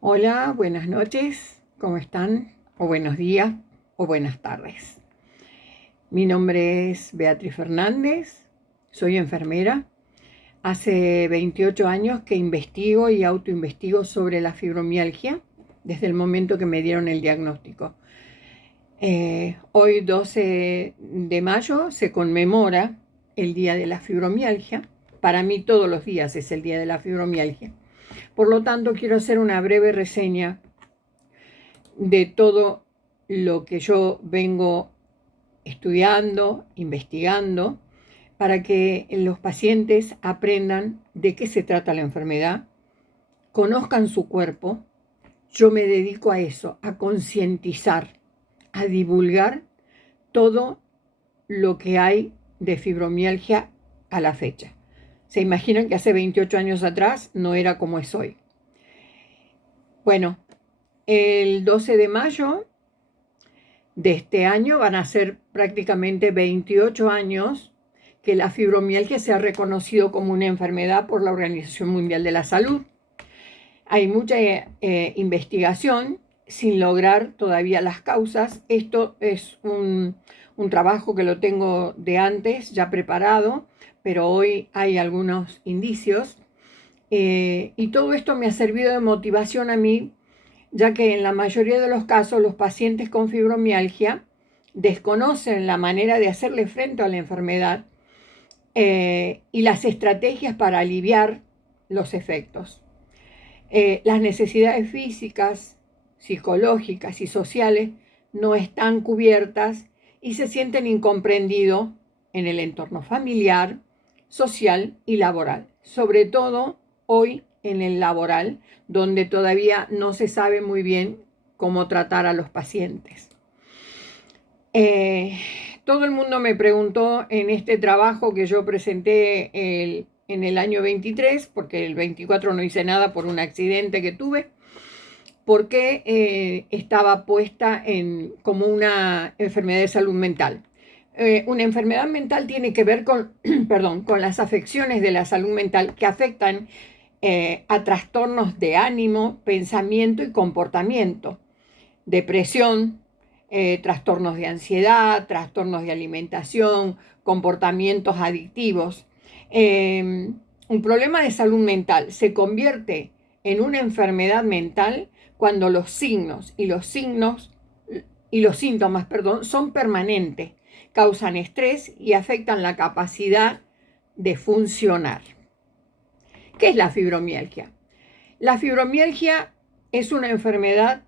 Hola, buenas noches, ¿cómo están? O buenos días o buenas tardes. Mi nombre es Beatriz Fernández, soy enfermera. Hace 28 años que investigo y autoinvestigo sobre la fibromialgia desde el momento que me dieron el diagnóstico. Hoy 12 de mayo se conmemora el Día de la Fibromialgia. Para mí todos los días es el Día de la Fibromialgia. Por lo tanto, quiero hacer una breve reseña de todo lo que yo vengo estudiando, investigando, para que los pacientes aprendan de qué se trata la enfermedad, conozcan su cuerpo. Yo me dedico a eso, a concientizar, a divulgar todo lo que hay de fibromialgia a la fecha. Se imaginan que hace 28 años atrás no era como es hoy. Bueno, el 12 de mayo de este año van a ser prácticamente 28 años que la fibromialgia se ha reconocido como una enfermedad por la Organización Mundial de la Salud. Hay mucha investigación sin lograr todavía las causas. Esto es un trabajo que lo tengo de antes ya preparado, pero hoy hay algunos indicios. Y todo esto me ha servido de motivación a mí, ya que en la mayoría de los casos los pacientes con fibromialgia desconocen la manera de hacerle frente a la enfermedad y las estrategias para aliviar los efectos. Las necesidades físicas, psicológicas y sociales no están cubiertas y se sienten incomprendidos en el entorno familiar, social y laboral. Sobre todo hoy en el laboral, donde todavía no se sabe muy bien cómo tratar a los pacientes. Todo el mundo me preguntó en este trabajo que yo presenté en el año 23, porque el 24 no hice nada por un accidente que tuve, por qué estaba puesta como una enfermedad de salud mental. Una enfermedad mental tiene que ver con, perdón, con las afecciones de la salud mental que afectan a trastornos de ánimo, pensamiento y comportamiento, depresión, trastornos de ansiedad, trastornos de alimentación, comportamientos adictivos. Un problema de salud mental se convierte en una enfermedad mental cuando los signos y los síntomas, son permanentes, causan estrés y afectan la capacidad de funcionar. ¿Qué es la fibromialgia? La fibromialgia es una enfermedad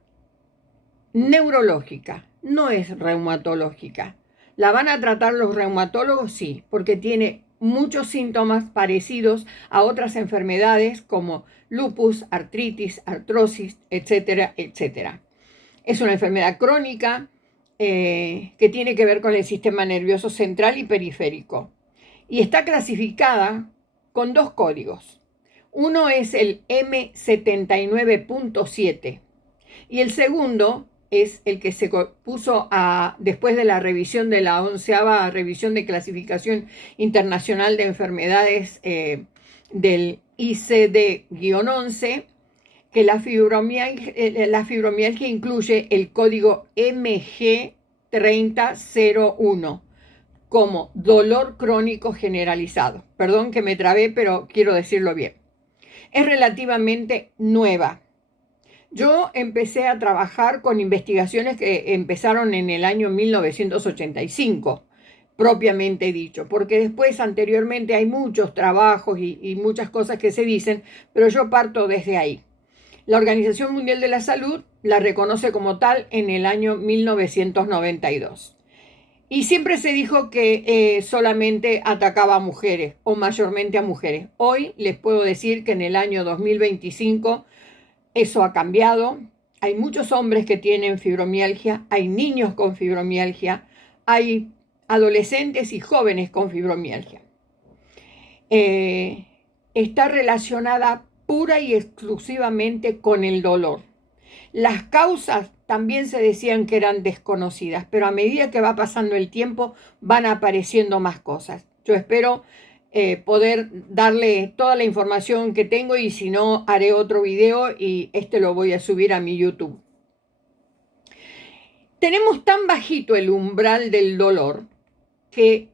neurológica, no es reumatológica. ¿La van a tratar los reumatólogos? Sí, porque tiene muchos síntomas parecidos a otras enfermedades como lupus, artritis, artrosis, etcétera, etcétera. Es una enfermedad crónica que tiene que ver con el sistema nervioso central y periférico. Y está clasificada con dos códigos. Uno es el M79.7 y el segundo es el que se puso después de la revisión de la 11ª revisión de clasificación internacional de enfermedades del ICD-11, que la fibromialgia incluye el código MG3001 como dolor crónico generalizado. Perdón que me trabé, pero quiero decirlo bien. Es relativamente nueva. Yo empecé a trabajar con investigaciones que empezaron en el año 1985, propiamente dicho, porque después anteriormente hay muchos trabajos y muchas cosas que se dicen, pero yo parto desde ahí. La Organización Mundial de la Salud la reconoce como tal en el año 1992. Y siempre se dijo que solamente atacaba a mujeres o mayormente a mujeres. Hoy les puedo decir que en el año 2025 eso ha cambiado. Hay muchos hombres que tienen fibromialgia, hay niños con fibromialgia, hay adolescentes y jóvenes con fibromialgia. Está relacionada pura y exclusivamente con el dolor. Las causas también se decían que eran desconocidas, pero a medida que va pasando el tiempo van apareciendo más cosas. Yo espero poder darle toda la información que tengo, y si no, haré otro video y este lo voy a subir a mi YouTube. Tenemos tan bajito el umbral del dolor que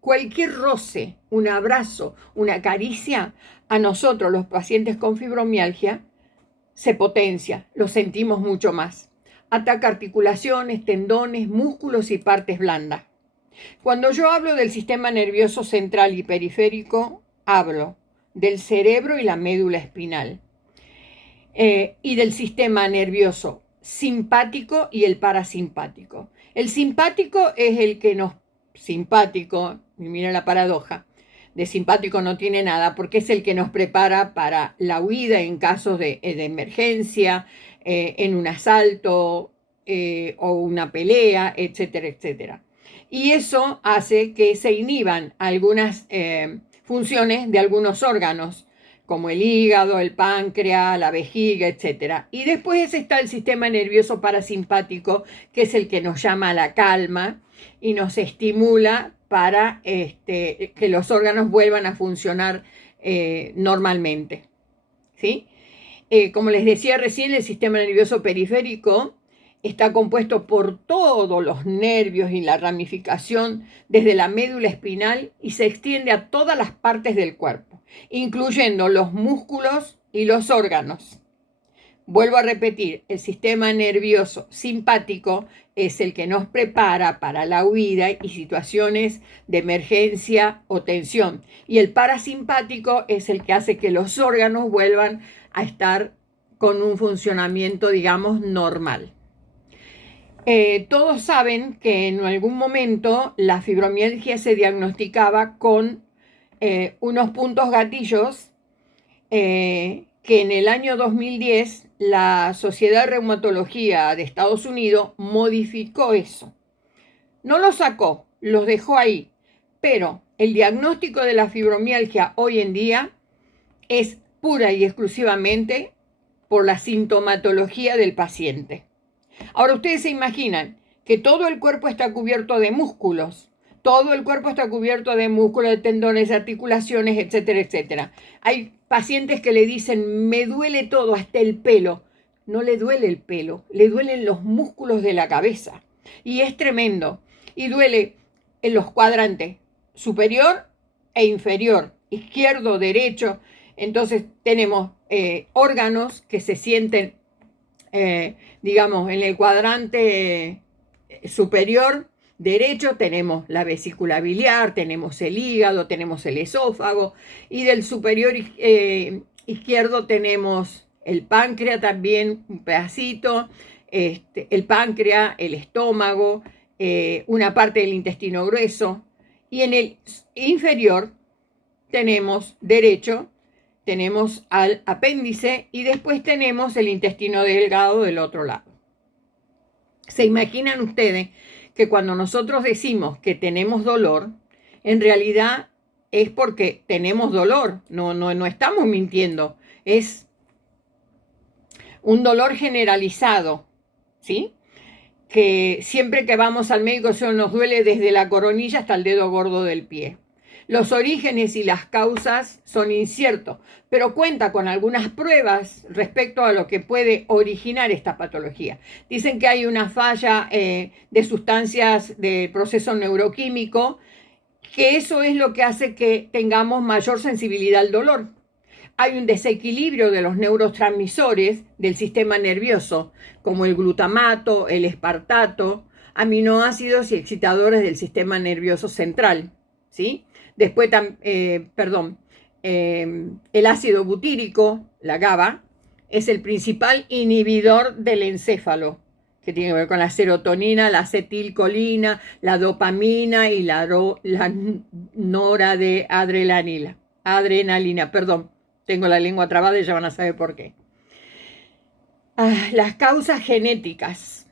cualquier roce, un abrazo, una caricia, a nosotros los pacientes con fibromialgia se potencia, lo sentimos mucho más. Ataca articulaciones, tendones, músculos y partes blandas. Cuando yo hablo del sistema nervioso central y periférico, hablo del cerebro y la médula espinal, y del sistema nervioso simpático y el parasimpático. El simpático es el que nos... Simpático, y mira la paradoja, de simpático no tiene nada, porque es el que nos prepara para la huida en casos de emergencia, en un asalto o una pelea, etcétera, etcétera. Y eso hace que se inhiban algunas funciones de algunos órganos, como el hígado, el páncreas, la vejiga, etcétera. Y después está el sistema nervioso parasimpático, que es el que nos llama a la calma y nos estimula para que los órganos vuelvan a funcionar normalmente, ¿sí? Como les decía recién, el sistema nervioso periférico está compuesto por todos los nervios y la ramificación desde la médula espinal y se extiende a todas las partes del cuerpo, incluyendo los músculos y los órganos. Vuelvo a repetir, el sistema nervioso simpático es el que nos prepara para la huida y situaciones de emergencia o tensión. Y el parasimpático es el que hace que los órganos vuelvan a estar con un funcionamiento, digamos, normal. Todos saben que en algún momento la fibromialgia se diagnosticaba con unos puntos gatillos que en el año 2010 la Sociedad de Reumatología de Estados Unidos modificó eso. No los sacó, los dejó ahí, pero el diagnóstico de la fibromialgia hoy en día es pura y exclusivamente por la sintomatología del paciente. Ahora ustedes se imaginan que todo el cuerpo está cubierto de músculos, todo el cuerpo está cubierto de músculos, de tendones, de articulaciones, etcétera, etcétera. Hay pacientes que le dicen, me duele todo, hasta el pelo. No le duele el pelo, le duelen los músculos de la cabeza. Y es tremendo. Y duele en los cuadrantes superior e inferior, izquierdo, derecho. Entonces tenemos órganos que se sienten, digamos, en el cuadrante superior derecho tenemos la vesícula biliar, tenemos el hígado, tenemos el esófago, y del superior izquierdo tenemos el páncreas también, un pedacito, el páncreas, el estómago, una parte del intestino grueso, y en el inferior tenemos derecho, tenemos al apéndice y después tenemos el intestino delgado del otro lado. ¿Se imaginan ustedes que cuando nosotros decimos que tenemos dolor, en realidad es porque tenemos dolor? No estamos mintiendo, es un dolor generalizado, ¿sí? Que siempre que vamos al médico eso nos duele desde la coronilla hasta el dedo gordo del pie. Los orígenes y las causas son inciertos, pero cuenta con algunas pruebas respecto a lo que puede originar esta patología. Dicen que hay una falla de sustancias del proceso neuroquímico, que eso es lo que hace que tengamos mayor sensibilidad al dolor. Hay un desequilibrio de los neurotransmisores del sistema nervioso, como el glutamato, el espartato, aminoácidos y excitadores del sistema nervioso central, ¿sí? Después, el ácido butírico, la GABA, es el principal inhibidor del encéfalo, que tiene que ver con la serotonina, la acetilcolina, la dopamina y la noradrenalina. Perdón, tengo la lengua trabada y ya van a saber por qué. Las causas genéticas.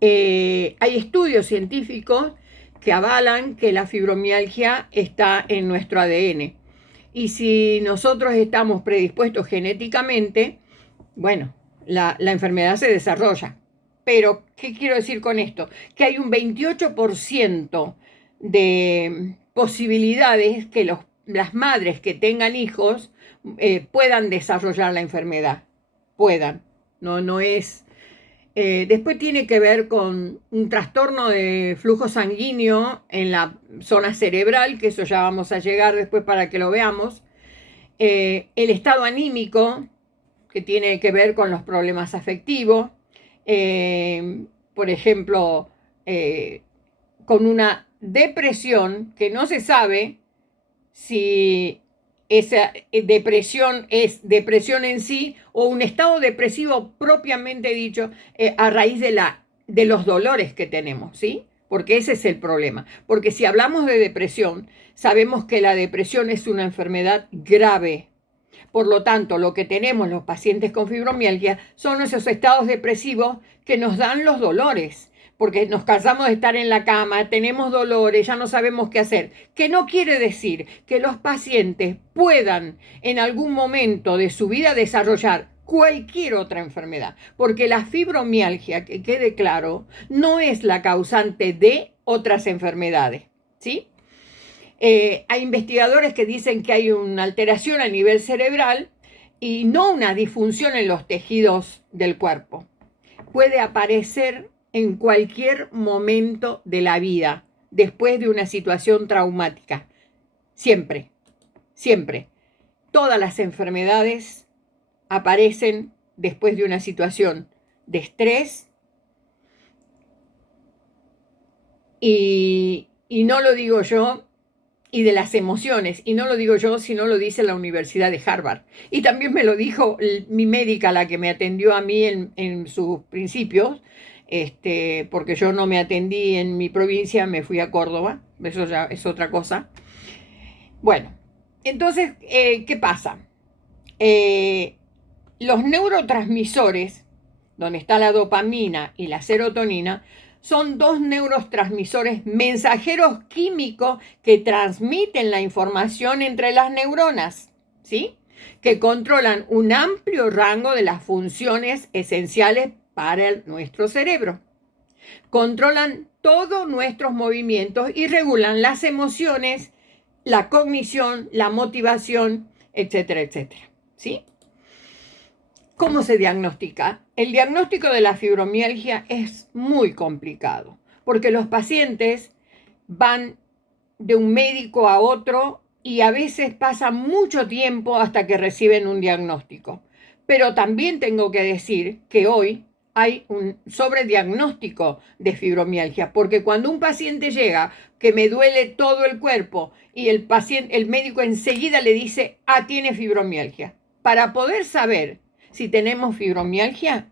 Hay estudios científicos que avalan que la fibromialgia está en nuestro ADN. Y si nosotros estamos predispuestos genéticamente, bueno, la enfermedad se desarrolla. Pero, ¿qué quiero decir con esto? Que hay un 28% de posibilidades que las madres que tengan hijos puedan desarrollar la enfermedad. Puedan. No es... después tiene que ver con un trastorno de flujo sanguíneo en la zona cerebral, que eso ya vamos a llegar después para que lo veamos. El estado anímico, que tiene que ver con los problemas afectivos. Por ejemplo, con una depresión que no se sabe si esa depresión es depresión en sí o un estado depresivo propiamente dicho a raíz de los dolores que tenemos, ¿sí? Porque ese es el problema. Porque si hablamos de depresión, sabemos que la depresión es una enfermedad grave. Por lo tanto, lo que tenemos los pacientes con fibromialgia son esos estados depresivos que nos dan los dolores, porque nos cansamos de estar en la cama, tenemos dolores, ya no sabemos qué hacer. Que no quiere decir que los pacientes puedan en algún momento de su vida desarrollar cualquier otra enfermedad, porque la fibromialgia, que quede claro, no es la causante de otras enfermedades, ¿sí? Hay investigadores que dicen que hay una alteración a nivel cerebral y no una disfunción en los tejidos del cuerpo. Puede aparecer en cualquier momento de la vida, después de una situación traumática. Siempre, siempre. Todas las enfermedades aparecen después de una situación de estrés y no lo digo yo, y de las emociones, y no lo digo yo, sino lo dice la Universidad de Harvard. Y también me lo dijo mi médica, la que me atendió a mí en sus principios, porque yo no me atendí en mi provincia, me fui a Córdoba, eso ya es otra cosa. Bueno, entonces, ¿qué pasa? Los neurotransmisores, donde está la dopamina y la serotonina, son dos neurotransmisores mensajeros químicos que transmiten la información entre las neuronas, ¿sí? Que controlan un amplio rango de las funciones esenciales para nuestro cerebro. Controlan todos nuestros movimientos y regulan las emociones, la cognición, la motivación, etcétera, etcétera, ¿sí? ¿Cómo se diagnostica? El diagnóstico de la fibromialgia es muy complicado porque los pacientes van de un médico a otro y a veces pasa mucho tiempo hasta que reciben un diagnóstico. Pero también tengo que decir que hoy hay un sobrediagnóstico de fibromialgia, porque cuando un paciente llega que me duele todo el cuerpo y el médico enseguida le dice, tiene fibromialgia. Para poder saber si tenemos fibromialgia,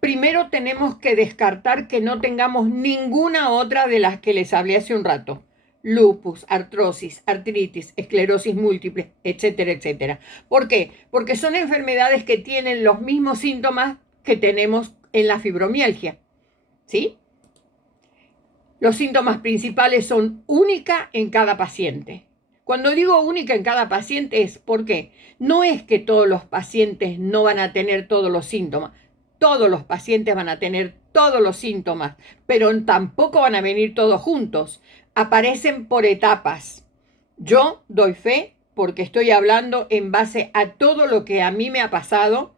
primero tenemos que descartar que no tengamos ninguna otra de las que les hablé hace un rato. Lupus, artrosis, artritis, esclerosis múltiple, etcétera, etcétera. ¿Por qué? Porque son enfermedades que tienen los mismos síntomas que tenemos en la fibromialgia, ¿sí? Los síntomas principales son única en cada paciente. Cuando digo única en cada paciente es porque no es que todos los pacientes no van a tener todos los síntomas. Todos los pacientes van a tener todos los síntomas, pero tampoco van a venir todos juntos. Aparecen por etapas. Yo doy fe porque estoy hablando en base a todo lo que a mí me ha pasado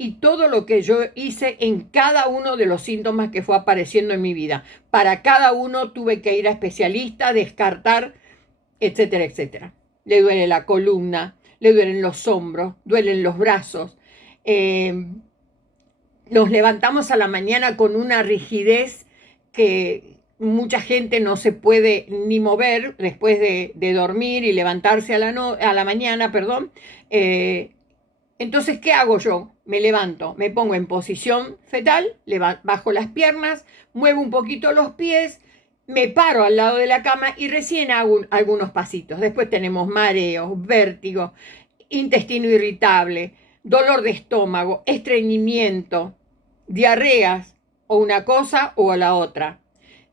y todo lo que yo hice en cada uno de los síntomas que fue apareciendo en mi vida. Para cada uno tuve que ir a especialista, descartar, etcétera, etcétera. Le duele la columna, le duelen los hombros, duelen los brazos. Nos levantamos a la mañana con una rigidez que mucha gente no se puede ni mover después de dormir y levantarse a la mañana, perdón. Entonces, ¿qué hago yo? Me levanto, me pongo en posición fetal, bajo las piernas, muevo un poquito los pies, me paro al lado de la cama y recién hago algunos pasitos. Después tenemos mareos, vértigo, intestino irritable, dolor de estómago, estreñimiento, diarreas, o una cosa o la otra.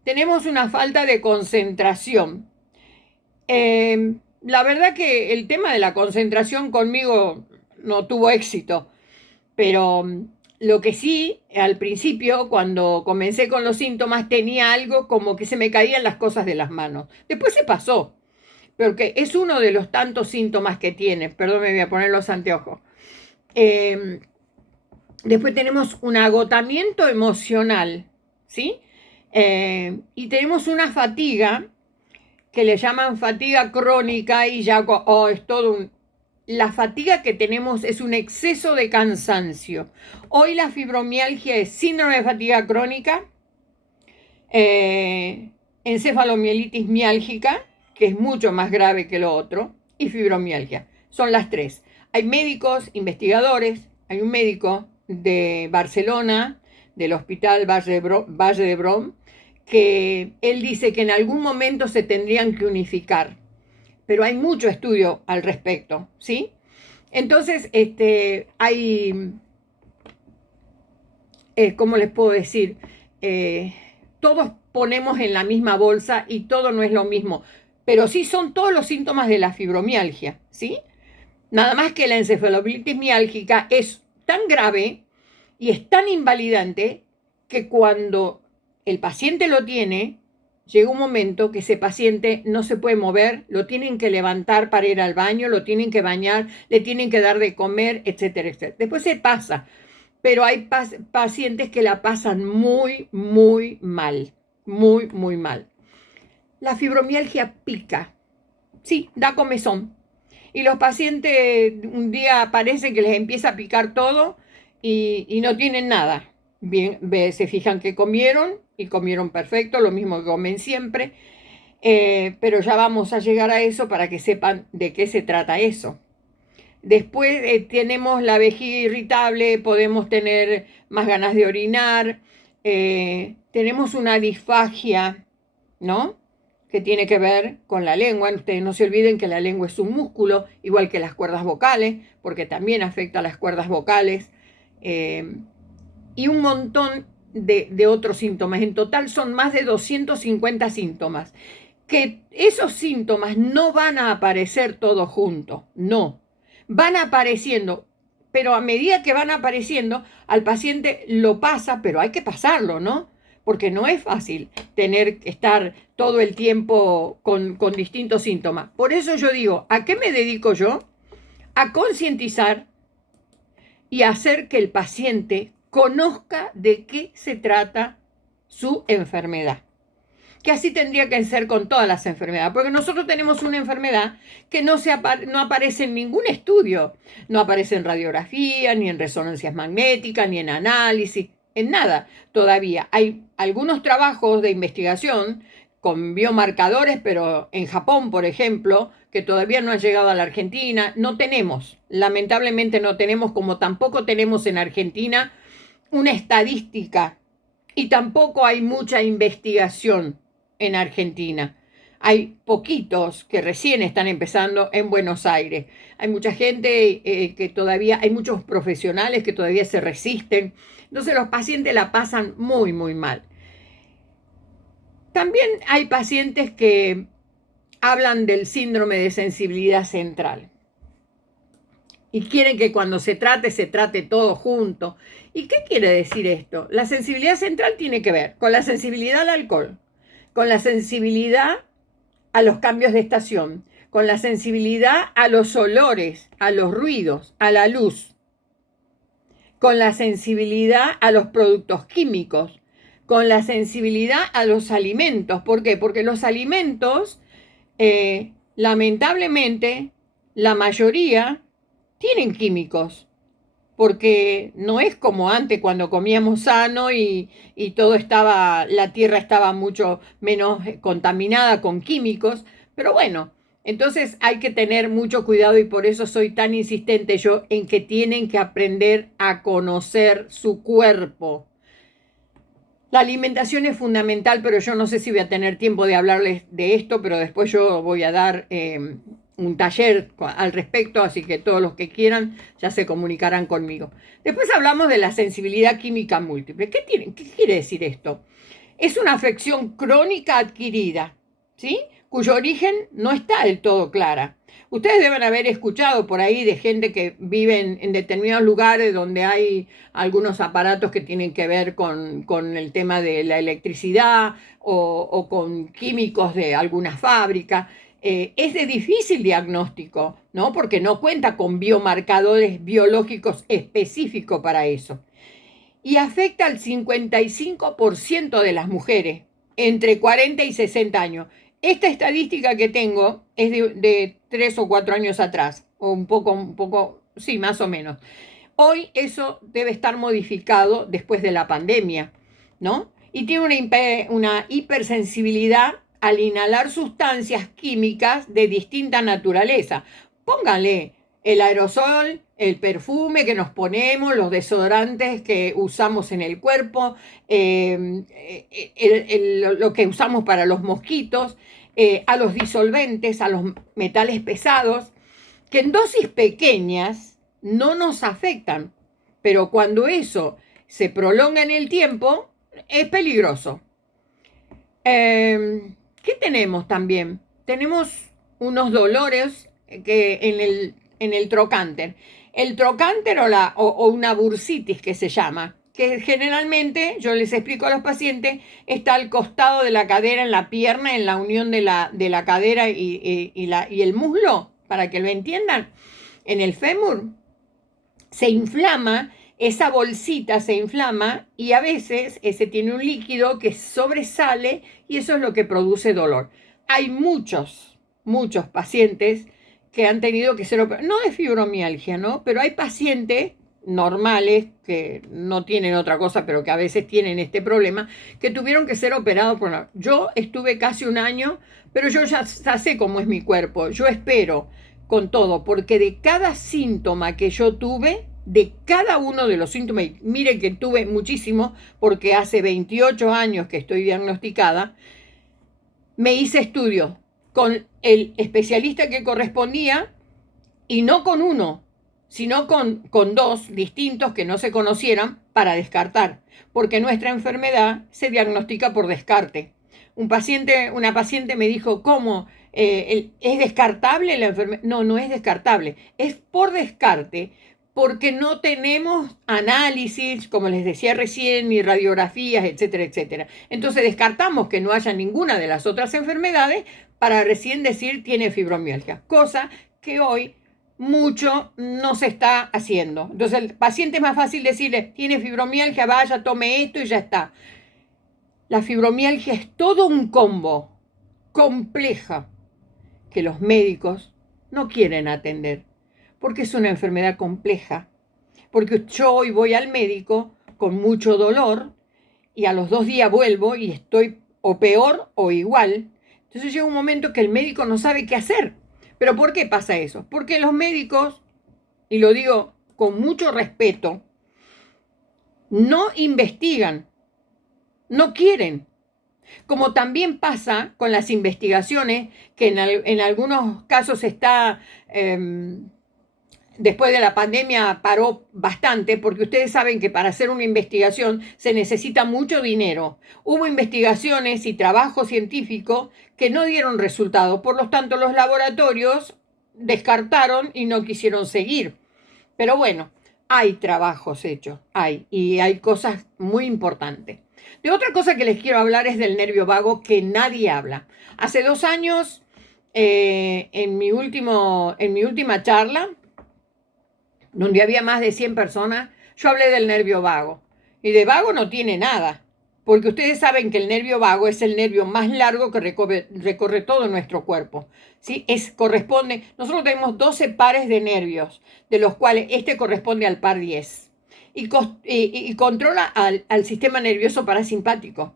Tenemos una falta de concentración. La verdad que el tema de la concentración conmigo no tuvo éxito, pero lo que sí, al principio, cuando comencé con los síntomas, tenía algo como que se me caían las cosas de las manos. Después se pasó, porque es uno de los tantos síntomas que tiene. Perdón, me voy a poner los anteojos. Después tenemos un agotamiento emocional, ¿sí? Y tenemos una fatiga que le llaman fatiga crónica y ya es todo un... La fatiga que tenemos es un exceso de cansancio. Hoy la fibromialgia es síndrome de fatiga crónica, encefalomielitis miálgica, que es mucho más grave que lo otro, y fibromialgia. Son las tres. Hay médicos, investigadores, hay un médico de Barcelona, del Hospital Valle de Brom, que él dice que en algún momento se tendrían que unificar, pero hay mucho estudio al respecto, ¿sí? Entonces, hay, ¿cómo les puedo decir? Todos ponemos en la misma bolsa y todo no es lo mismo, pero sí son todos los síntomas de la fibromialgia, ¿sí? Nada más que la encefalomelitis miálgica es tan grave y es tan invalidante que cuando el paciente lo tiene, llega un momento que ese paciente no se puede mover, lo tienen que levantar para ir al baño, lo tienen que bañar, le tienen que dar de comer, etcétera, etcétera. Después se pasa, pero hay pacientes que la pasan muy, muy mal, muy, muy mal. La fibromialgia pica, sí, da comezón. Y los pacientes un día parece que les empieza a picar todo y no tienen nada. Bien, se fijan que comieron y comieron perfecto, lo mismo que comen siempre, pero ya vamos a llegar a eso para que sepan de qué se trata eso. Después tenemos la vejiga irritable, podemos tener más ganas de orinar, tenemos una disfagia, ¿no? Que tiene que ver con la lengua. Ustedes no se olviden que la lengua es un músculo, igual que las cuerdas vocales, porque también afecta a las cuerdas vocales, y un montón de otros síntomas. En total son más de 250 síntomas. Que esos síntomas no van a aparecer todos juntos, no. Van apareciendo, pero a medida que van apareciendo, al paciente lo pasa, pero hay que pasarlo, ¿no? Porque no es fácil tener que estar todo el tiempo con distintos síntomas. Por eso yo digo, ¿a qué me dedico yo? A concientizar y hacer que el paciente conozca de qué se trata su enfermedad. Que así tendría que ser con todas las enfermedades, porque nosotros tenemos una enfermedad que no aparece en ningún estudio, no aparece en radiografía, ni en resonancias magnéticas, ni en análisis, en nada todavía. Hay algunos trabajos de investigación con biomarcadores, pero en Japón, por ejemplo, que todavía no han llegado a la Argentina, no tenemos, lamentablemente no tenemos, como tampoco tenemos en Argentina una estadística y tampoco hay mucha investigación en Argentina. Hay poquitos que recién están empezando en Buenos Aires. Hay mucha gente que todavía, hay muchos profesionales que todavía se resisten. Entonces los pacientes la pasan muy, muy mal. También hay pacientes que hablan del síndrome de sensibilidad central y quieren que cuando se trate todo junto. ¿Y qué quiere decir esto? La sensibilidad central tiene que ver con la sensibilidad al alcohol, con la sensibilidad a los cambios de estación, con la sensibilidad a los olores, a los ruidos, a la luz, con la sensibilidad a los productos químicos, con la sensibilidad a los alimentos. ¿Por qué? Porque los alimentos, lamentablemente, la mayoría tienen químicos, porque no es como antes cuando comíamos sano y todo estaba, la tierra estaba mucho menos contaminada con químicos, pero bueno, entonces hay que tener mucho cuidado y por eso soy tan insistente yo en que tienen que aprender a conocer su cuerpo. La alimentación es fundamental, pero yo no sé si voy a tener tiempo de hablarles de esto, pero después yo voy a dar un taller al respecto, así que todos los que quieran ya se comunicarán conmigo. Después hablamos de la sensibilidad química múltiple. ¿Qué quiere decir esto? Es una afección crónica adquirida, ¿sí? Cuyo origen no está del todo clara. Ustedes deben haber escuchado por ahí de gente que vive en determinados lugares donde hay algunos aparatos que tienen que ver con el tema de la electricidad o con químicos de alguna fábrica. es de difícil diagnóstico, ¿no? Porque no cuenta con biomarcadores biológicos específicos para eso. Y afecta al 55% de las mujeres entre 40 y 60 años. Esta estadística que tengo es de 3 o 4 años atrás, o un poco, sí, más o menos. Hoy eso debe estar modificado después de la pandemia, ¿no? Y tiene una hipersensibilidad al inhalar sustancias químicas de distinta naturaleza. Pónganle el aerosol, el perfume que nos ponemos, los desodorantes que usamos en el cuerpo, lo que usamos para los mosquitos, a los disolventes, a los metales pesados, que en dosis pequeñas no nos afectan, pero cuando eso se prolonga en el tiempo, es peligroso. ¿Qué tenemos también? Tenemos unos dolores que en el trocánter. El trocánter o una bursitis que se llama, que generalmente, yo les explico a los pacientes, está al costado de la cadera, en la pierna, en la unión de la cadera y el muslo, para que lo entiendan, en el fémur. Se inflama, esa bolsita se inflama y a veces ese tiene un líquido que sobresale y eso es lo que produce dolor. Hay muchos pacientes que han tenido que ser operados, no de fibromialgia, ¿no? Pero hay pacientes normales que no tienen otra cosa, pero que a veces tienen este problema, que tuvieron que ser operados por... Yo estuve casi un año, pero yo ya sé cómo es mi cuerpo. Yo espero con todo, porque de cada síntoma que yo tuve, de cada uno de los síntomas, y miren que tuve muchísimo, porque hace 28 años que estoy diagnosticada, me hice estudios con el especialista que correspondía y no con uno, sino con dos distintos que no se conocieran para descartar, porque nuestra enfermedad se diagnostica por descarte. Una paciente me dijo, ¿cómo? ¿Es descartable la enfermedad? No, no es descartable, es por descarte, porque no tenemos análisis, como les decía recién, ni radiografías, etcétera, etcétera. Entonces descartamos que no haya ninguna de las otras enfermedades para recién decir tiene fibromialgia, cosa que hoy mucho no se está haciendo. Entonces el paciente es más fácil decirle, tiene fibromialgia, vaya, tome esto y ya está. La fibromialgia es todo un combo compleja que los médicos no quieren atender, porque es una enfermedad compleja, porque yo hoy voy al médico con mucho dolor y a los 2 días vuelvo y estoy o peor o igual. Entonces llega un momento que el médico no sabe qué hacer. ¿Pero por qué pasa eso? Porque los médicos, y lo digo con mucho respeto, no investigan, no quieren. Como también pasa con las investigaciones, que en algunos casos está, después de la pandemia paró bastante, porque ustedes saben que para hacer una investigación se necesita mucho dinero. Hubo investigaciones y trabajo científico que no dieron resultado, por lo tanto los laboratorios descartaron y no quisieron seguir. Pero bueno, hay trabajos hechos, y hay cosas muy importantes. De otra cosa que les quiero hablar es del nervio vago, que nadie habla. Hace 2 años, en mi última charla, donde había más de 100 personas, yo hablé del nervio vago. Y de vago no tiene nada, porque ustedes saben que el nervio vago es el nervio más largo que recorre todo nuestro cuerpo. ¿Sí? Nosotros tenemos 12 pares de nervios, de los cuales este corresponde al par 10. Y controla al sistema nervioso parasimpático.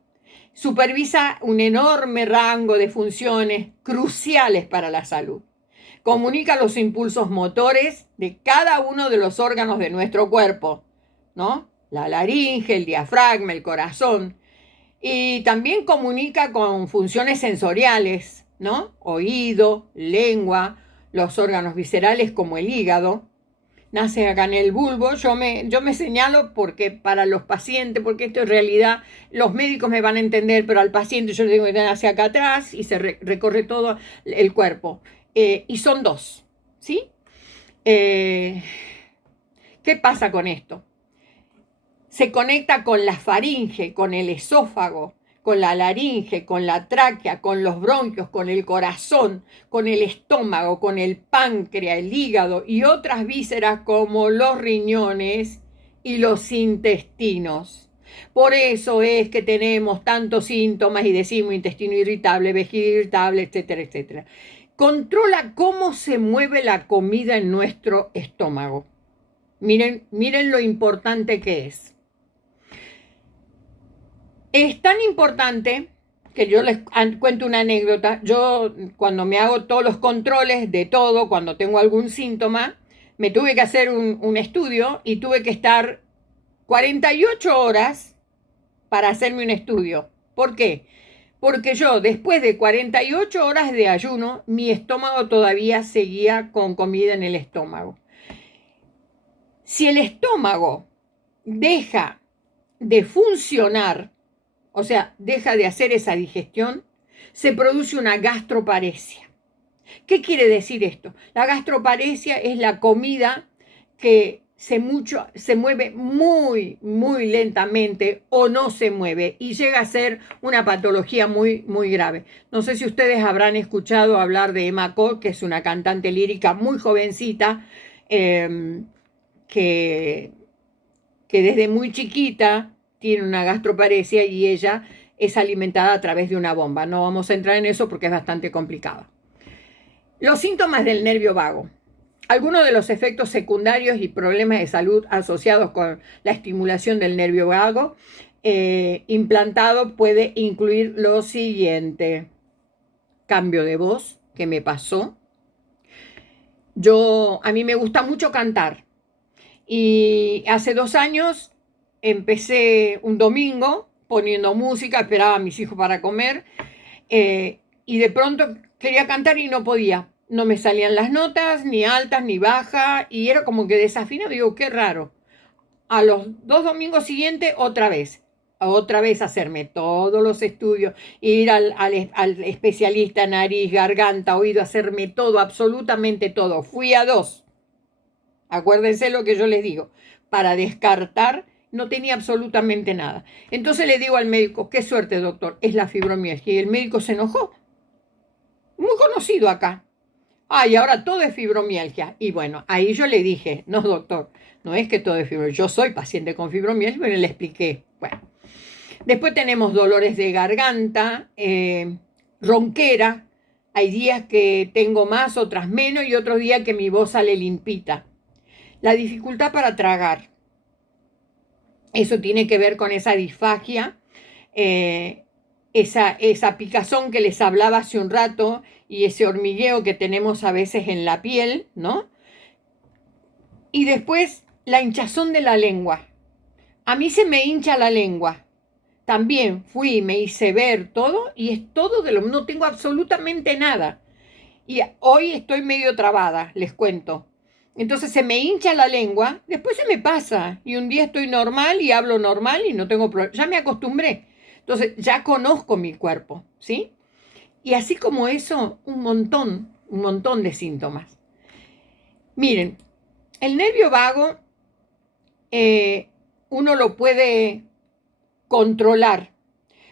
Supervisa un enorme rango de funciones cruciales para la salud. Comunica los impulsos motores de cada uno de los órganos de nuestro cuerpo, ¿no? La laringe, el diafragma, el corazón. Y también comunica con funciones sensoriales, ¿no? Oído, lengua, los órganos viscerales como el hígado. Nace acá en el bulbo. Yo me señalo porque para los pacientes, porque esto en realidad los médicos me van a entender, pero al paciente yo le digo que nace acá atrás y se recorre todo el cuerpo. Y son 2, ¿sí? ¿Qué pasa con esto? Se conecta con la faringe, con el esófago, con la laringe, con la tráquea, con los bronquios, con el corazón, con el estómago, con el páncreas, el hígado y otras vísceras como los riñones y los intestinos. Por eso es que tenemos tantos síntomas y decimos intestino irritable, vejiga irritable, etcétera, etcétera. Controla cómo se mueve la comida en nuestro estómago. Miren lo importante que es. Es tan importante que yo les cuento una anécdota. Yo cuando me hago todos los controles de todo, cuando tengo algún síntoma, me tuve que hacer un estudio y tuve que estar 48 horas para hacerme un estudio. ¿Por qué? Porque yo después de 48 horas de ayuno, mi estómago todavía seguía con comida en el estómago. Si el estómago deja de funcionar, o sea, deja de hacer esa digestión, se produce una gastroparesia. ¿Qué quiere decir esto? La gastroparesia es la comida que se mueve muy, muy lentamente o no se mueve y llega a ser una patología muy, muy grave. No sé si ustedes habrán escuchado hablar de Emma Cole, que es una cantante lírica muy jovencita, que desde muy chiquita tiene una gastroparesia y ella es alimentada a través de una bomba. No vamos a entrar en eso porque es bastante complicado. Los síntomas del nervio vago. Algunos de los efectos secundarios y problemas de salud asociados con la estimulación del nervio vago implantado puede incluir lo siguiente. Cambio de voz, que me pasó. A mí me gusta mucho cantar. Y hace 2 años empecé un domingo poniendo música, esperaba a mis hijos para comer y de pronto quería cantar y no podía. No me salían las notas, ni altas, ni bajas, y era como que desafinado. Digo, qué raro. A los 2 domingos siguientes, otra vez hacerme todos los estudios, ir al especialista, nariz, garganta, oído, hacerme todo, absolutamente todo. Fui a 2. Acuérdense lo que yo les digo, para descartar, no tenía absolutamente nada. Entonces le digo al médico, qué suerte, doctor, es la fibromialgia. Y el médico se enojó, muy conocido acá. Y ahora todo es fibromialgia. Y bueno, ahí yo le dije, no, doctor, no es que todo es fibromialgia, yo soy paciente con fibromialgia, pero le expliqué. Bueno, después tenemos dolores de garganta, ronquera. Hay días que tengo más, otras menos, y otros días que mi voz sale limpita. La dificultad para tragar, eso tiene que ver con esa disfagia, esa picazón que les hablaba hace un rato y ese hormigueo que tenemos a veces en la piel, ¿no? Y después la hinchazón de la lengua. A mí se me hincha la lengua. También fui, me hice ver todo y es todo no tengo absolutamente nada. Y hoy estoy medio trabada, les cuento. Entonces se me hincha la lengua, después se me pasa y un día estoy normal y hablo normal y no tengo problema. Ya me acostumbré. Entonces ya conozco mi cuerpo, ¿sí? Y así como eso, un montón de síntomas. Miren, el nervio vago uno lo puede controlar,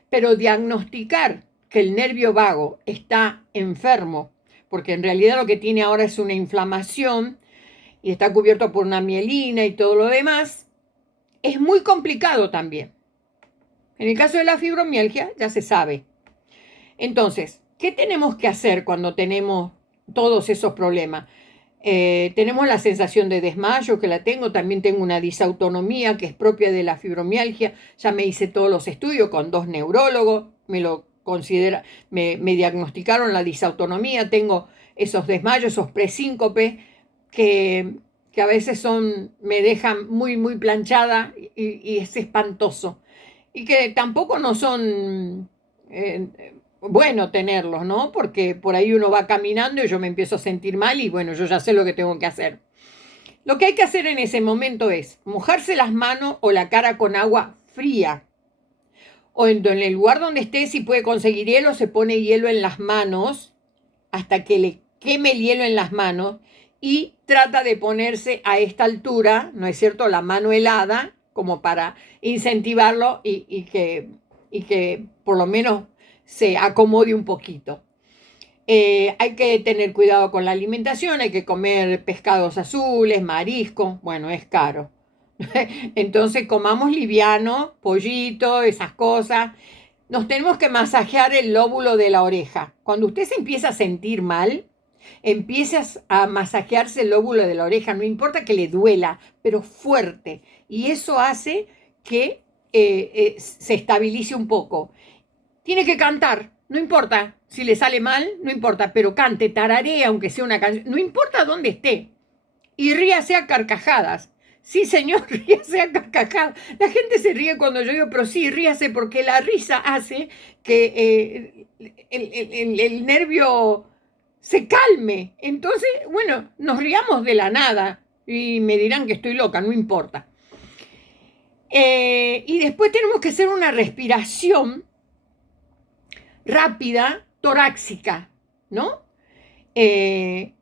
pero diagnosticar que el nervio vago está enfermo, porque en realidad lo que tiene ahora es una inflamación y está cubierto por una mielina y todo lo demás, es muy complicado también. En el caso de la fibromialgia ya se sabe. Entonces, ¿qué tenemos que hacer cuando tenemos todos esos problemas? Tenemos la sensación de desmayo, que la tengo, también tengo una disautonomía que es propia de la fibromialgia, ya me hice todos los estudios con 2 neurólogos, me diagnosticaron la disautonomía, tengo esos desmayos, esos presíncopes que a veces me dejan muy, muy planchada y es espantoso. Y que tampoco no son bueno tenerlos, ¿no? Porque por ahí uno va caminando y yo me empiezo a sentir mal y bueno, yo ya sé lo que tengo que hacer. Lo que hay que hacer en ese momento es mojarse las manos o la cara con agua fría. O en el lugar donde esté, si puede conseguir hielo, se pone hielo en las manos hasta que le queme el hielo en las manos y trata de ponerse a esta altura, ¿no es cierto?, la mano helada, como para incentivarlo y que y que por lo menos se acomode un poquito. Hay que tener cuidado con la alimentación, hay que comer pescados azules, marisco, bueno, es caro. Entonces comamos liviano, pollito, esas cosas. Nos tenemos que masajear el lóbulo de la oreja. Cuando usted se empieza a sentir mal, empiezas a masajearse el lóbulo de la oreja, no importa que le duela, pero fuerte. Y eso hace que se estabilice un poco. Tiene que cantar, no importa. Si le sale mal, no importa, pero cante, tararee, aunque sea una canción, no importa dónde esté. Y ríase a carcajadas. Sí, señor, ríase a carcajadas. La gente se ríe cuando yo digo, pero sí, ríase porque la risa hace que el nervio se calme. Entonces, bueno, nos riamos de la nada y me dirán que estoy loca, no importa. Y después tenemos que hacer una respiración rápida, torácica, ¿no?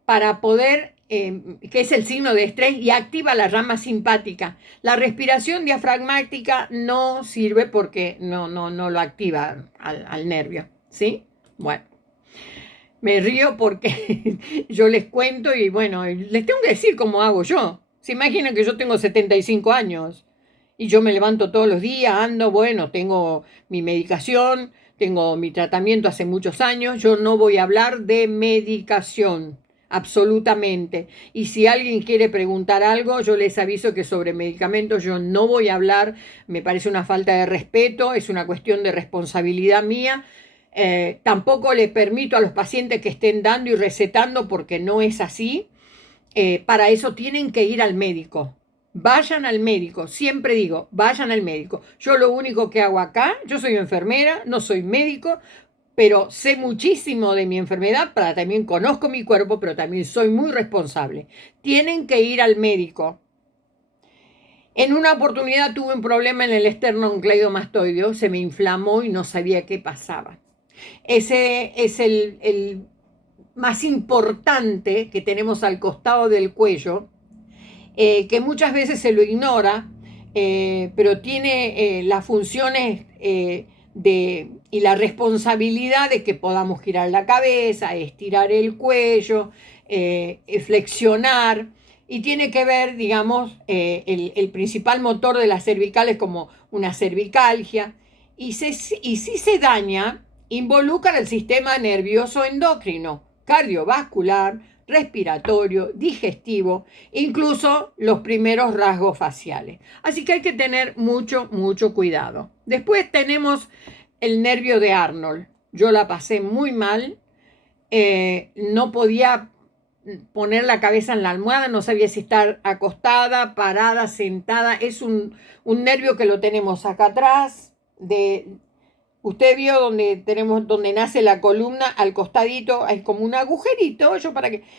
Para poder, que es el signo de estrés y activa la rama simpática. La respiración diafragmática no sirve porque no lo activa al nervio, ¿sí? Bueno, me río porque yo les cuento y bueno, les tengo que decir cómo hago yo. Se imaginan que yo tengo 75 años y yo me levanto todos los días, ando, bueno, tengo mi medicación, tengo mi tratamiento hace muchos años, yo no voy a hablar de medicación, absolutamente. Y si alguien quiere preguntar algo, yo les aviso que sobre medicamentos yo no voy a hablar, me parece una falta de respeto, es una cuestión de responsabilidad mía. Tampoco le permito a los pacientes que estén dando y recetando porque no es así. Para eso tienen que ir al médico. Vayan al médico, siempre digo, vayan al médico. Yo lo único que hago acá, yo soy enfermera, no soy médico, pero sé muchísimo de mi enfermedad, también conozco mi cuerpo, pero también soy muy responsable. Tienen que ir al médico. En una oportunidad tuve un problema en el esternocleidomastoideo, se me inflamó y no sabía qué pasaba. Ese es el más importante que tenemos al costado del cuello, que muchas veces se lo ignora, pero tiene las funciones y la responsabilidad de que podamos girar la cabeza, estirar el cuello, flexionar, y tiene que ver, digamos, el principal motor de las cervicales como una cervicalgia, y si se daña, involucra el sistema nervioso endocrino, cardiovascular, respiratorio, digestivo, incluso los primeros rasgos faciales. Así que hay que tener mucho cuidado. Después tenemos el nervio de Arnold. Yo la pasé muy mal, no podía poner la cabeza en la almohada, no sabía si estar acostada, parada, sentada. Es un nervio que lo tenemos acá atrás, usted vio donde nace la columna, al costadito hay como un agujerito,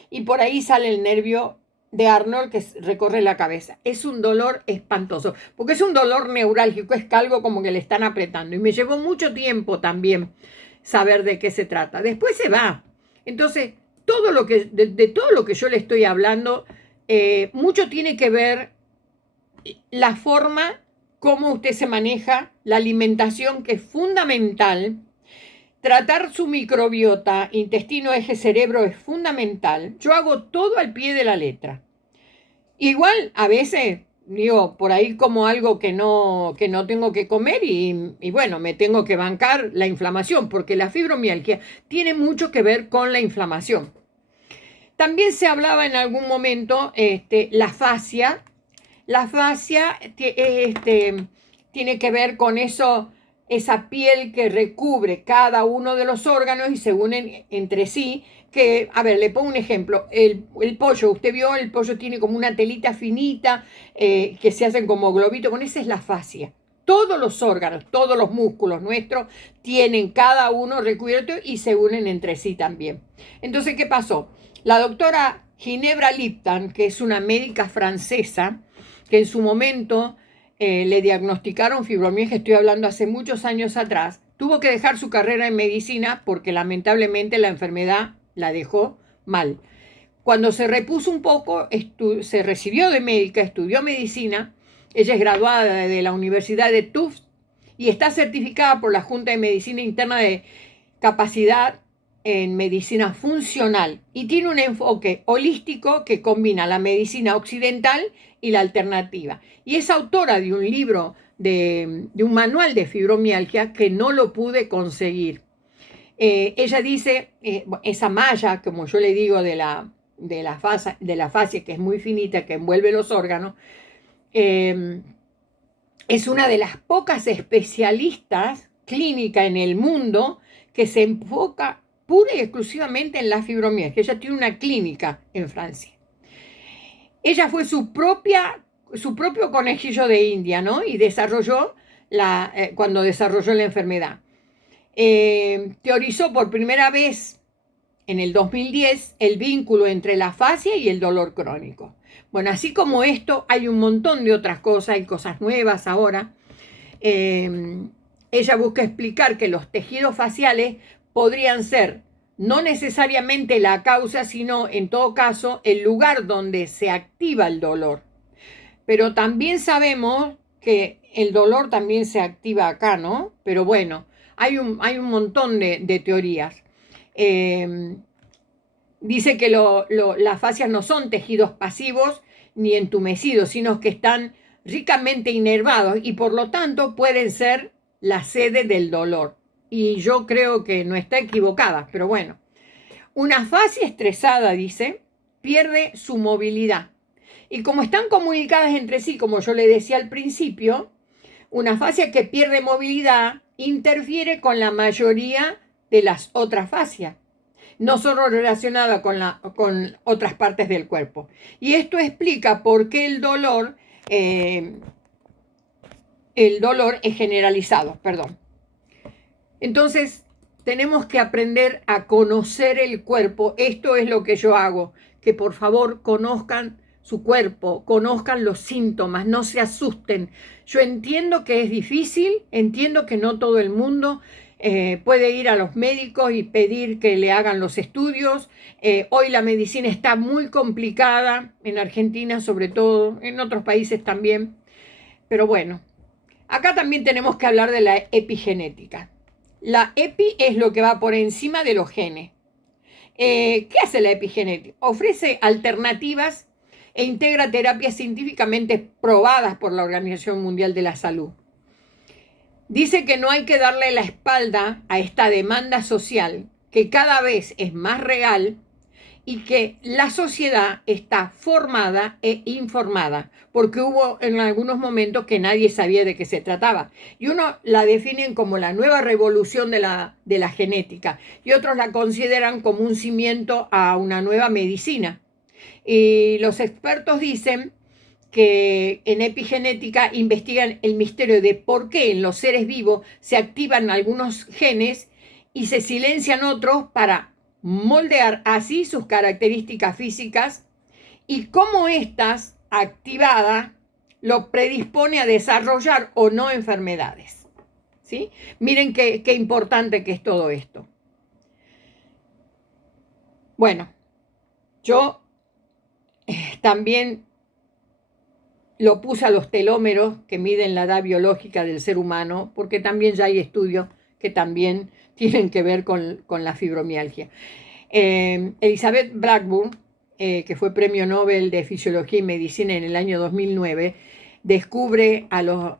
y por ahí sale el nervio de Arnold que recorre la cabeza. Es un dolor espantoso, porque es un dolor neurálgico, es algo como que le están apretando. Y me llevó mucho tiempo también saber de qué se trata. Después se va. Entonces, de todo lo que yo le estoy hablando, mucho tiene que ver la forma cómo usted se maneja, la alimentación, que es fundamental. Tratar su microbiota, intestino, eje, cerebro es fundamental. Yo hago todo al pie de la letra. Igual a veces digo, por ahí como algo que no tengo que comer y bueno, me tengo que bancar la inflamación, porque la fibromialgia tiene mucho que ver con la inflamación. También se hablaba en algún momento la fascia. La fascia tiene que ver con eso, esa piel que recubre cada uno de los órganos y se unen entre sí. Que, a ver, le pongo un ejemplo. El pollo, usted vio, el pollo tiene como una telita finita que se hacen como globito. Con esa es la fascia. Todos los órganos, todos los músculos nuestros tienen cada uno recubierto y se unen entre sí también. Entonces, ¿qué pasó? La doctora Ginebra Lipton, que es una médica francesa, que en su momento le diagnosticaron fibromialgia, estoy hablando hace muchos años atrás, tuvo que dejar su carrera en medicina porque lamentablemente la enfermedad la dejó mal. Cuando se repuso un poco, se recibió de médica, estudió medicina, ella es graduada de la Universidad de Tufts y está certificada por la Junta de Medicina Interna de Capacidad en Medicina Funcional y tiene un enfoque holístico que combina la medicina occidental y la alternativa. Y es autora de un libro, de un manual de fibromialgia que no lo pude conseguir. Ella dice, esa malla, como yo le digo, de la fascia, que es muy finita, que envuelve los órganos, es una de las pocas especialistas clínicas en el mundo que se enfoca pura y exclusivamente en la fibromialgia. Ella tiene una clínica en Francia. Ella fue su propio conejillo de India, ¿no? Y desarrolló cuando desarrolló la enfermedad. Teorizó por primera vez en el 2010 el vínculo entre la fascia y el dolor crónico. Bueno, así como esto, hay un montón de otras cosas, hay cosas nuevas ahora. Ella busca explicar que los tejidos faciales podrían ser no necesariamente la causa, sino en todo caso el lugar donde se activa el dolor. Pero también sabemos que el dolor también se activa acá, ¿no? Pero bueno, hay un montón de teorías. Dice que las fascias no son tejidos pasivos ni entumecidos, sino que están ricamente inervados y por lo tanto pueden ser la sede del dolor. Y yo creo que no está equivocada, pero bueno. Una fascia estresada, dice, pierde su movilidad. Y como están comunicadas entre sí, como yo le decía al principio, una fascia que pierde movilidad interfiere con la mayoría de las otras fascias, no solo relacionada con otras partes del cuerpo. Y esto explica por qué el dolor es generalizado, perdón. Entonces, tenemos que aprender a conocer el cuerpo. Esto es lo que yo hago, que por favor conozcan su cuerpo, conozcan los síntomas, no se asusten. Yo entiendo que es difícil, entiendo que no todo el mundo puede ir a los médicos y pedir que le hagan los estudios. Hoy la medicina está muy complicada, en Argentina sobre todo, en otros países también. Pero bueno, acá también tenemos que hablar de la epigenética. La epi es lo que va por encima de los genes. ¿Qué hace la epigenética? Ofrece alternativas e integra terapias científicamente probadas por la Organización Mundial de la Salud. Dice que no hay que darle la espalda a esta demanda social que cada vez es más real y que la sociedad está formada e informada, porque hubo en algunos momentos que nadie sabía de qué se trataba. Y uno la definen como la nueva revolución de la genética, y otros la consideran como un cimiento a una nueva medicina. Y los expertos dicen que en epigenética investigan el misterio de por qué en los seres vivos se activan algunos genes y se silencian otros para moldear así sus características físicas y cómo estas activadas lo predispone a desarrollar o no enfermedades. ¿Sí? Miren qué importante que es todo esto. Bueno, yo también lo puse a los telómeros que miden la edad biológica del ser humano, porque también ya hay estudios que también tienen que ver con la fibromialgia. Elizabeth Blackburn, que fue premio Nobel de Fisiología y Medicina en el año 2009, descubre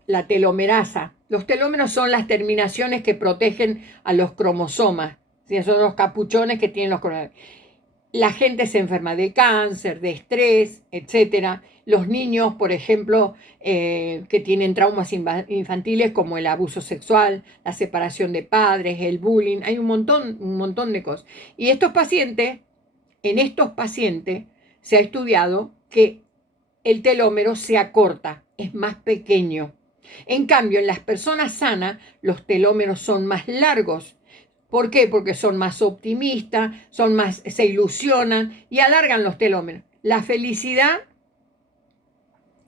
la telomerasa. Los telómeros son las terminaciones que protegen a los cromosomas, ¿sí? Son los capuchones que tienen los cromosomas. La gente se enferma de cáncer, de estrés, etc. Los niños, por ejemplo, que tienen traumas infantiles como el abuso sexual, la separación de padres, el bullying, hay un montón de cosas. Y en estos pacientes se ha estudiado que el telómero se acorta, es más pequeño. En cambio, en las personas sanas, los telómeros son más largos. ¿Por qué? Porque son más optimistas, se ilusionan y alargan los telómeros. La felicidad,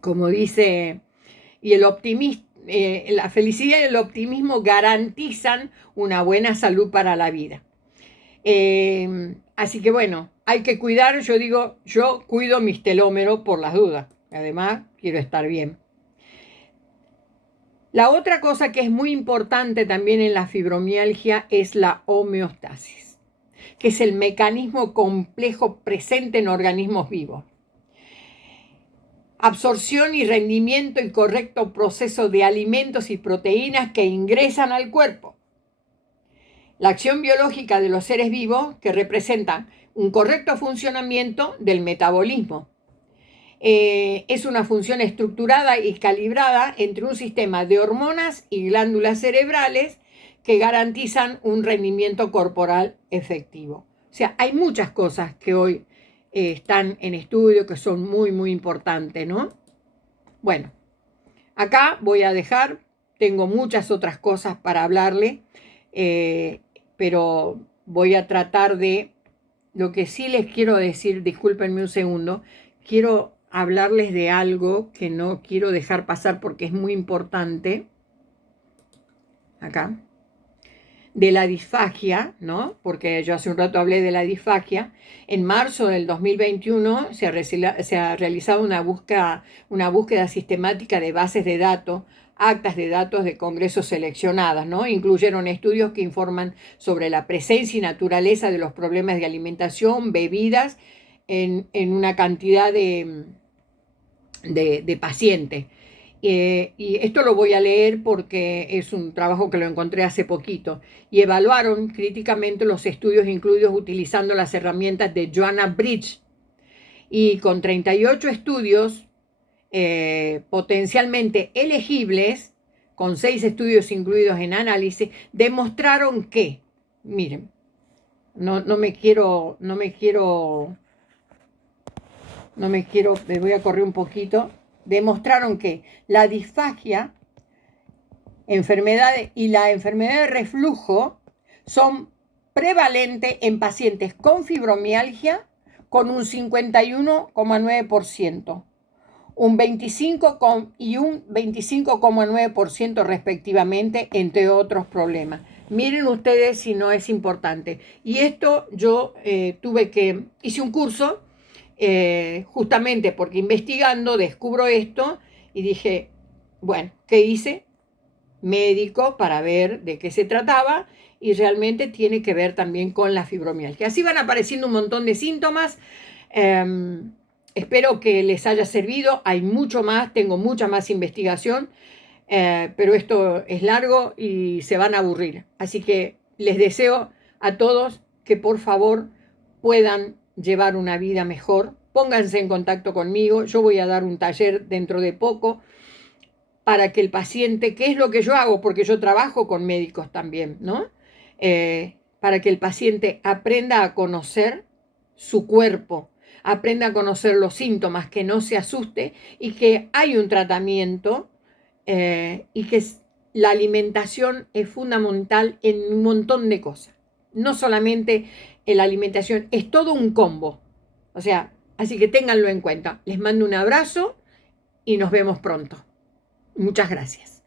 como dice, la felicidad y el optimismo garantizan una buena salud para la vida. Así que bueno, hay que cuidar, yo cuido mis telómeros por las dudas. Además, quiero estar bien. La otra cosa que es muy importante también en la fibromialgia es la homeostasis, que es el mecanismo complejo presente en organismos vivos. Absorción y rendimiento y correcto proceso de alimentos y proteínas que ingresan al cuerpo. La acción biológica de los seres vivos que representa un correcto funcionamiento del metabolismo. Es una función estructurada y calibrada entre un sistema de hormonas y glándulas cerebrales que garantizan un rendimiento corporal efectivo. O sea, hay muchas cosas que hoy están en estudio que son muy, muy importantes, ¿no? Bueno, acá voy a dejar, tengo muchas otras cosas para hablarle, pero voy a tratar de, lo que sí les quiero decir, discúlpenme un segundo, quiero hablarles de algo que no quiero dejar pasar porque es muy importante, acá, de la disfagia, ¿no? Porque yo hace un rato hablé de la disfagia. En marzo del 2021 se ha realizado una búsqueda sistemática de bases de datos, actas de datos de congresos seleccionadas, ¿no? Incluyeron estudios que informan sobre la presencia y naturaleza de los problemas de alimentación, bebidas, en una cantidad de pacientes. Y esto lo voy a leer porque es un trabajo que lo encontré hace poquito. Y evaluaron críticamente los estudios incluidos utilizando las herramientas de Joanna Bridge. Y con 38 estudios potencialmente elegibles, con 6 estudios incluidos en análisis, demostraron que, miren, me voy a correr un poquito. Demostraron que la disfagia, enfermedades y la enfermedad de reflujo son prevalentes en pacientes con fibromialgia con un 51,9%, un 25 y un 25,9% respectivamente, entre otros problemas. Miren ustedes si no es importante. Y esto yo hice un curso justamente porque investigando descubro esto y dije, bueno, ¿qué hice? Médico para ver de qué se trataba y realmente tiene que ver también con la fibromialgia. Así van apareciendo un montón de síntomas. Espero que les haya servido. Hay mucho más, tengo mucha más investigación, pero esto es largo y se van a aburrir. Así que les deseo a todos que por favor puedan llevar una vida mejor. Pónganse en contacto conmigo. Yo voy a dar un taller dentro de poco para que el paciente, que es lo que yo hago, porque yo trabajo con médicos también, ¿no? Para que el paciente aprenda a conocer su cuerpo, aprenda a conocer los síntomas, que no se asuste y que hay un tratamiento y que la alimentación es fundamental en un montón de cosas. No solamente la alimentación, es todo un combo. O sea, así que ténganlo en cuenta. Les mando un abrazo y nos vemos pronto. Muchas gracias.